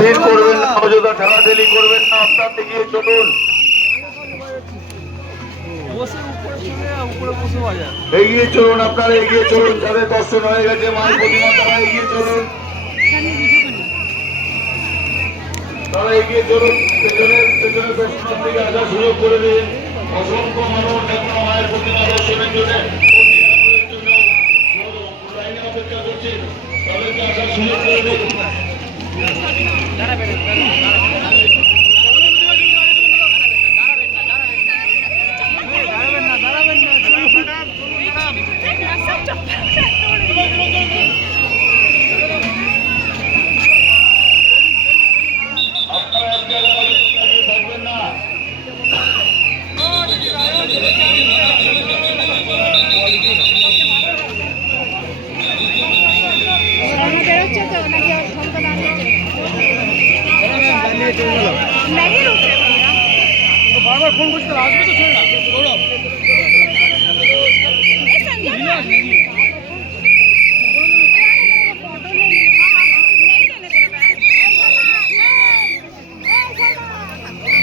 ভিড় করবেন না, অযথা ঠেলাঠেলি করবেন না, আপনার এগিয়ে চলুন, এগিয়ে চলুন, আপনারা এগিয়ে চলুন। যাদের দর্শন হয়ে গেছে মায়ের প্রতিমা তারা এগিয়ে চলুন, তারা এগিয়ে চলুন, পেছনে দর্শনার্থীকে আসার সুযোগ করে দিন। অসংখ্য মানুষ এখন মায়ের প্রতিমা দর্শনের জন্য লাইনে অপেক্ষা করছেন, তাদেরকে আসার সুযোগ করে দিন। বারবার ফোন করছিল আসবে তো, ছেড়ে না গৌরব।